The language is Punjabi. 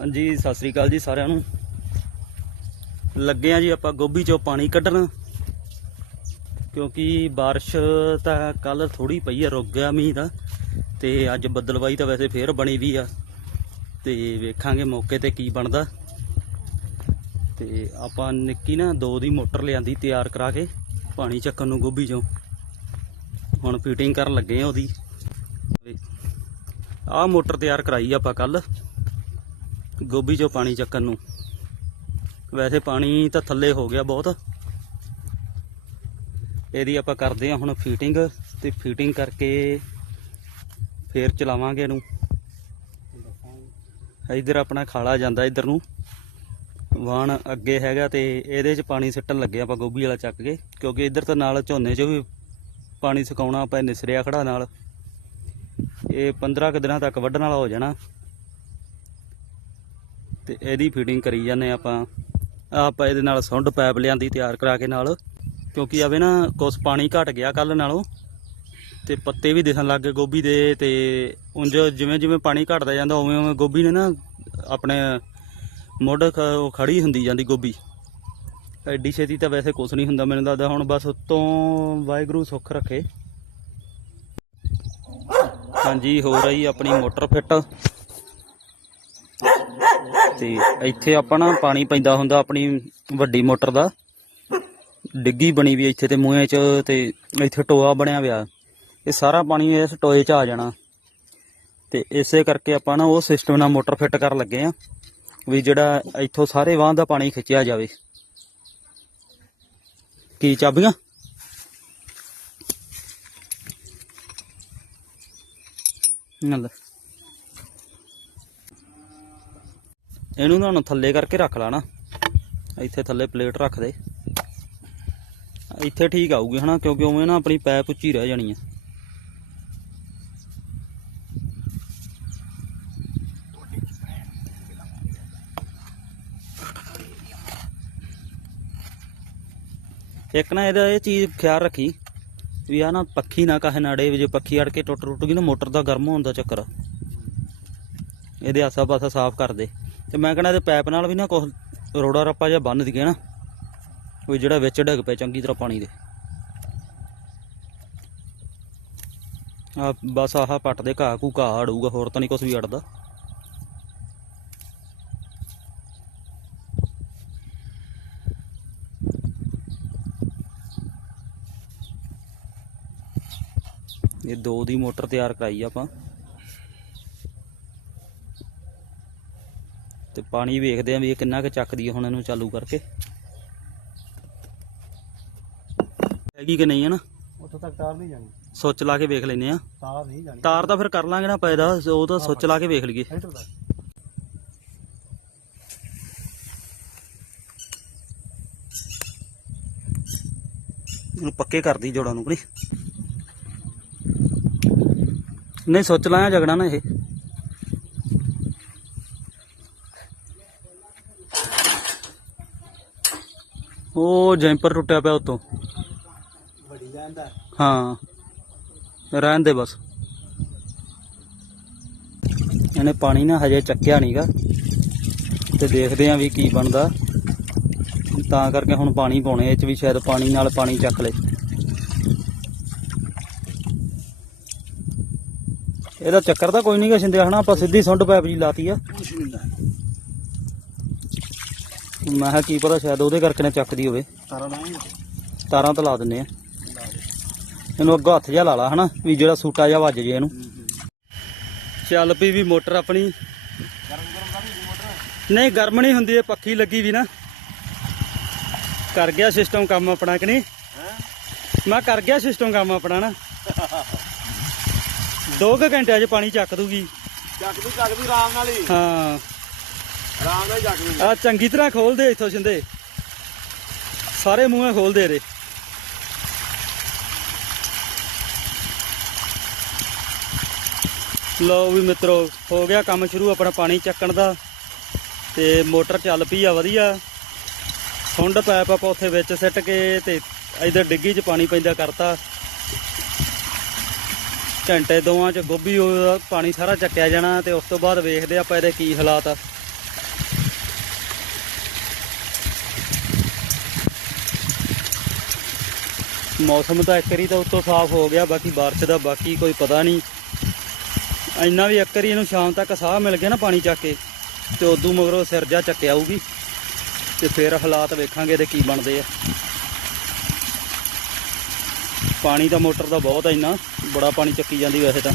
ਹਾਂਜੀ ਸਤਿ ਸ੍ਰੀ ਅਕਾਲ ਜੀ ਸਾਰਿਆਂ ਨੂੰ। ਲੱਗੇ ਆ ਜੀ ਆਪਾਂ ਗੋਭੀ ਚੋਂ ਪਾਣੀ ਕੱਢਣ। ਕਿਉਂਕਿ ਬਾਰਿਸ਼ ਤਾਂ ਕੱਲ ਥੋੜੀ ਪਈ ਆ, ਰੁਕ ਗਿਆ ਮੀਂਹ ਦਾ ਤੇ ਅੱਜ ਬੱਦਲਵਾਈ ਤਾਂ ਵੈਸੇ ਫੇਰ ਬਣੀ ਵੀ ਆ। ਤੇ ਵੇਖਾਂਗੇ ਮੌਕੇ ਤੇ ਕੀ ਬਣਦਾ। ਤੇ ਆਪਾਂ ਨਿੱਕੀ ਨਾ ਦੋ ਦੀ ਮੋਟਰ ਲਿਆਂਦੀ ਤਿਆਰ ਕਰਾ ਕੇ, ਪਾਣੀ ਚੱਕਣ ਨੂੰ ਗੋਭੀ ਚੋਂ। ਹੁਣ ਫਿਟਿੰਗ ਕਰਨ ਲੱਗੇ ਆ ਉਹਦੀ। ਆਹ ਮੋਟਰ ਤਿਆਰ ਕਰਾਈ ਆਪਾਂ ਕੱਲ ਗੋਭੀ ਚੋਂ ਪਾਣੀ ਚੱਕਣ ਨੂੰ। ਵੈਸੇ ਪਾਣੀ ਤਾਂ ਥੱਲੇ ਹੋ ਗਿਆ ਬਹੁਤ। ਇਹਦੀ ਆਪਾਂ ਕਰਦੇ ਆ ਹੁਣ ਫੀਟਿੰਗ ਤੇ ਫੀਟਿੰਗ ਕਰਕੇ ਫੇਰ ਚਲਾਵਾਂਗੇ ਇਹਨੂੰ। ਇਧਰ ਆਪਣਾ ਖਾਲਾ ਜਾਂਦਾ ਇਧਰ ਨੂੰ। ਵਾਣ ਅੱਗੇ ਹੈਗਾ ਤੇ ਇਹਦੇ 'ਚ ਪਾਣੀ ਸਿੱਟਣ ਲੱਗੇ ਆਪਾਂ ਗੋਭੀ ਵਾਲਾ ਚੱਕ ਕੇ, ਕਿਉਂਕਿ ਇਧਰ ਤਾਂ ਨਾਲ ਝੋਨੇ 'ਚ ਵੀ ਪਾਣੀ ਸੁਕਾਉਣਾ ਆਪਾਂ ਨਿਸਰਿਆ ਖੜਾ ਨਾਲ। ਇਹ 15 ਕੁ ਦਿਨਾਂ ਤੱਕ ਵੱਢਣ ਵਾਲਾ ਹੋ ਜਾਣਾ। ਤੇ ਇਹਦੀ ਫਿਟਿੰਗ ਕਰੀ ਜਾਂਦੇ ਆਪਾਂ। ਆਪਾਂ ਇਹਦੇ ਨਾਲ ਸੁੰਡ ਪਾਈਪ ਲਿਆਂਦੀ ਤਿਆਰ ਕਰਾ ਕੇ ਨਾਲ, ਕਿਉਂਕਿ ਆਵੇ ਨਾ ਕੁਛ ਪਾਣੀ ਘਟ ਗਿਆ ਕੱਲ ਨਾਲੋਂ, ਤੇ ਪੱਤੇ ਵੀ ਦਿਸਣ ਲੱਗ ਗਏ ਗੋਭੀ ਦੇ, ਤੇ ਉਂਝ ਜਿਵੇਂ ਜਿਵੇਂ ਪਾਣੀ ਘਟਦਾ ਜਾਂਦਾ, ਉਵੇਂ ਉਵੇਂ ਗੋਭੀ ਨੇ ਨਾ ਆਪਣੇ ਮੁੱਢ ਖ- ਉਹ ਖੜੀ ਹੁੰਦੀ ਜਾਂਦੀ ਗੋਭੀ। ਐਡੀ ਛੇਤੀ ਤਾਂ ਵੈਸੇ ਕੁਛ ਨਹੀਂ ਹੁੰਦਾ ਮੈਨੂੰ ਲੱਗਦਾ, ਹੁਣ ਬਸ ਉੱਤੋਂ ਵਾਹਿਗੁਰੂ ਸੁੱਖ ਰੱਖੇ। ਹਾਂਜੀ, ਹੋ ਰਹੀ ਆਪਣੀ ਮੋਟਰ ਫਿੱਟ ਤੇ ਇੱਥੇ ਆਪਾਂ ਨਾ ਪਾਣੀ ਪੈਂਦਾ ਹੁੰਦਾ ਆਪਣੀ ਵੱਡੀ ਮੋਟਰ ਦਾ। ਡਿੱਗੀ ਬਣੀ ਵੀ ਇੱਥੇ ਤੇ ਮੂੰਹੇ 'ਚ ਤੇ ਇੱਥੇ ਟੋਆ ਬਣਿਆ ਹੋਇਆ ਇਹ ਸਾਰਾ ਪਾਣੀ ਇਸ ਟੋਏ 'ਚ ਆ ਜਾਣਾ। ਤੇ ਇਸੇ ਕਰਕੇ ਆਪਾਂ ਨਾ ਉਹ ਸਿਸਟਮ ਨਾਲ ਮੋਟਰ ਫਿੱਟ ਕਰਨ ਲੱਗੇ ਆ ਵੀ ਜਿਹੜਾ ਇੱਥੋਂ ਸਾਰੇ ਵਾਹ ਦਾ ਪਾਣੀ ਖਿੱਚਿਆ ਜਾਵੇ। ਕੀ ਚਾਬੀਆਂ? ਨਾਲ ਇਹਨੂੰ ਨਾ ਥੱਲੇ ਕਰਕੇ ਰੱਖ ਲਾ ਨਾ। ਇੱਥੇ ਥੱਲੇ ਪਲੇਟ ਰੱਖ ਦੇ। ਇੱਥੇ ਠੀਕ ਆਊਗੀ ਹਨਾ, ਕਿਉਂਕਿ ਉਵੇਂ ਨਾ ਆਪਣੀ ਪੈਪ ਉੱਚੀ ਰਹਿ ਜਾਣੀ ਆ। ਇੱਕ ਨਾ ਇਹਦਾ ਇਹ ਚੀਜ਼ ਖਿਆਲ ਰੱਖੀ, ਵੀ ਆ ਨਾ ਪੱਖੀ ਨਾ ਕਾਹੇ ਨਾੜੇ ਵੀ ਜੇ ਪੱਖੀ ਅੜ ਕੇ ਟੁੱਟ ਟੁੱਟ ਗਈ ਨਾ, ਮੋਟਰ ਦਾ ਗਰਮ ਹੋਣ ਦਾ ਚੱਕਰ। ਇਹਦੇ ਆਸਾ ਪਾਸਾ ਸਾਫ਼ ਕਰ ਦੇ। ਤੇ ਮੈਂ ਕਹਿੰਦਾ ਇਹਦੇ ਪੈਪ ਨਾਲ ਵੀ ਨਾ ਕੁਝ ਰੋੜਾ ਰੱਪਾ ਜਿਹਾ ਬੰਨ ਦਈਏ ਨਾ, ਵੀ ਜਿਹੜਾ ਵਿੱਚ ਡਿੱਗ ਪਿਆ ਚੰਗੀ ਤਰ੍ਹਾਂ ਪਾਣੀ ਦੇ। ਆ ਬਸ ਆਹ ਪੱਟ ਦੇ ਘਾਹ ਕੂ ਘਾਹ ਅੜੂਗਾ ਹੋਰ ਤਾਂ ਨਹੀਂ ਕੁਝ ਵੀ ਅੜਦਾ। ਇਹ ਦੋ ਦੀ ਮੋਟਰ ਤਿਆਰ ਕਰਾਈ ਆਪਾਂ। ਤੇ ਪਾਣੀ ਵੇਖਦੇ ਆਂ ਵੀ ਇਹ ਕਿੰਨਾ ਕੁ ਚੱਕਦੀ ਹੁਣ ਇਹਨੂੰ ਚਾਲੂ ਕਰਕੇ। ਹੈਗੀ ਕਿ ਨਹੀਂ ਹੈ ਨਾ? ਉੱਥੋਂ ਤੱਕ ਤਾਰ ਨਹੀਂ ਜਾਣੀ। ਸੁੱਚ ਲਾ ਕੇ ਵੇਖ ਲੈਨੇ ਆ। ਤਾਰ ਨਹੀਂ ਜਾਣੀ। ਤਾਰ ਤਾਂ ਫਿਰ ਕਰ ਲਾਂਗੇ ਨਾ ਪੈਦਾ ਉਹ ਤਾਂ ਸੁੱਚ ਲਾ ਕੇ ਵੇਖ ਲਈਏ। ਇਹਨੂੰ ਪੱਕੇ ਕਰਦੀ ਜੋੜਾਂ ਨੂੰ ਕਿ ਨਹੀਂ ਸੁੱਚ ਲਾਇਆ ਜਗਣਾ ਨਾ ਇਹ। ਉਹ ਜੈਂਪਰ ਟੁੱਟਿਆ ਪਿਆ ਉਤੋਂ। ਵੱਡੀ ਜਾਂਦਾ ਹਾਂ। ਰਹਿਣ ਦੇ ਬਸ। ਇਹਨੇ ਪਾਣੀ ਨਾ ਹਜੇ ਚੱਕਿਆ ਨਹੀਂਗਾ ਤੇ ਦੇਖਦੇ ਆਂ ਵੀ ਕੀ ਬਣਦਾ। ਤਾਂ ਕਰਕੇ ਹੁਣ ਪਾਣੀ ਪਾਉਣੇ ਇਹ ਚ ਵੀ ਸ਼ਾਇਦ ਪਾਣੀ ਨਾਲ ਪਾਣੀ ਚੱਕ ਲੇ। ਇਹਦਾ ਚੱਕਰ ਤਾਂ ਕੋਈ ਨਹੀਂ ਗਾ ਸਿੰਦਿਆ ਹਨਾ ਆਪਾਂ ਸਿੱਧੀ ਸੁੰਡ ਪੈਪ ਜੀ ਲਾਤੀ ਆ। ਕੁਛ ਨਹੀਂ ਹੁੰਦਾ ਮੈਂ ਕਿਹਾ ਕੀ ਪਤਾ ਸ਼ਾਇਦ ਉਹਦੇ ਕਰਕੇ ਨਾ ਚੱਕਦੀ ਹੋਵੇ। ਤਾਰਾਂ ਤਾਂ ਲਾ ਦਿੰਨੇ ਆ। ਇਹਨੂੰ ਅੱਗੋਂ ਹੱਥ ਜਿਹਾ ਲਾ ਲਾ ਹਨਾ ਵੀ ਜਿਹੜਾ ਸੂਟਾ ਜਿਹਾ ਵੱਜ ਜੇ ਇਹਨੂੰ। ਚੱਲ ਪਈ ਵੀ ਮੋਟਰ ਆਪਣੀ। ਦਾ ਨਹੀਂ ਗਰਮ ਨਹੀਂ ਹੁੰਦੀ ਇਹ ਪੱਖੀ ਲੱਗੀ ਵੀ ਨਾ। ਕਰ ਗਿਆ ਸਿਸਟਮ ਕੰਮ ਆਪਣਾ ਕਿ ਨਹੀਂ? ਮੈਂ ਕਰ ਗਿਆ ਸਿਸਟਮ ਕੰਮ ਆਪਣਾ ਨਾ। ਦੋ ਕੁ ਘੰਟਿਆਂ 'ਚ ਪਾਣੀ ਚੱਕ ਦੂਗੀ। ਚੱਕ ਵੀ ਚੱਕ ਵੀ ਆਰਾਮ ਨਾਲ ਹੀ। ਹਾਂ। ਆਰਾਮ ਨਾਲ ਹੀ ਚੱਕ ਆ ਚੰਗੀ ਤਰ੍ਹਾਂ ਖੋਲ ਦੇ ਇੱਥੋਂ ਸਿੰਦੇ। ਸਾਰੇ ਮੂੰਹੇ ਖੋਲ ਦੇ ਰੇ ਲਓ ਵੀ ਮਿੱਤਰੋ, ਹੋ ਗਿਆ ਕੰਮ ਸ਼ੁਰੂ ਆਪਣਾ ਪਾਣੀ ਚੱਕਣ ਦਾ। ਤੇ ਮੋਟਰ ਚੱਲ ਪਈ ਆ, ਵਧੀਆ। ਸੁੰਡ ਪੈਪ ਆਪਾਂ ਉੱਥੇ ਵਿੱਚ ਸਿੱਟ ਕੇ ਤੇ ਇਧਰ ਡਿੱਗੀ 'ਚ ਪਾਣੀ ਪੈਂਦਾ ਕਰਤਾ। ਘੰਟੇ ਦੋਵਾਂ 'ਚ ਗੋਭੀ ਪਾਣੀ ਸਾਰਾ ਚੱਕਿਆ ਜਾਣਾ ਤੇ ਉਸ ਤੋਂ ਬਾਅਦ ਵੇਖਦੇ ਆਪਾਂ ਇਹਦੇ ਕੀ ਹਾਲਾਤ ਆ। ਮੌਸਮ ਤਾਂ ਇੱਕ ਵਾਰੀ ਤਾਂ ਉੱਤੋਂ ਸਾਫ਼ ਹੋ ਗਿਆ, ਬਾਕੀ ਬਾਰਿਸ਼ ਦਾ ਬਾਕੀ ਕੋਈ ਪਤਾ ਨਹੀਂ। ਇੰਨਾ ਵੀ ਇੱਕ ਵਾਰੀ ਇਹਨੂੰ ਸ਼ਾਮ ਤੱਕ ਸਾਹ ਮਿਲ ਗਿਆ ਨਾ ਪਾਣੀ ਚੱਕ ਕੇ, ਤੇ ਉਦੋਂ ਮਗਰੋਂ ਸਿਰ ਜਾ ਚੱਕਿਆ ਆਊਗੀ ਤੇ ਫਿਰ ਹਾਲਾਤ ਵੇਖਾਂਗੇ ਇਹਦੇ ਕੀ ਬਣਦੇ ਆ। ਪਾਣੀ ਤਾਂ ਮੋਟਰ ਦਾ ਬਹੁਤ ਆ ਇੰਨਾ, ਬੜਾ ਪਾਣੀ ਚੱਕੀ ਜਾਂਦੀ ਵੈਸੇ ਤਾਂ।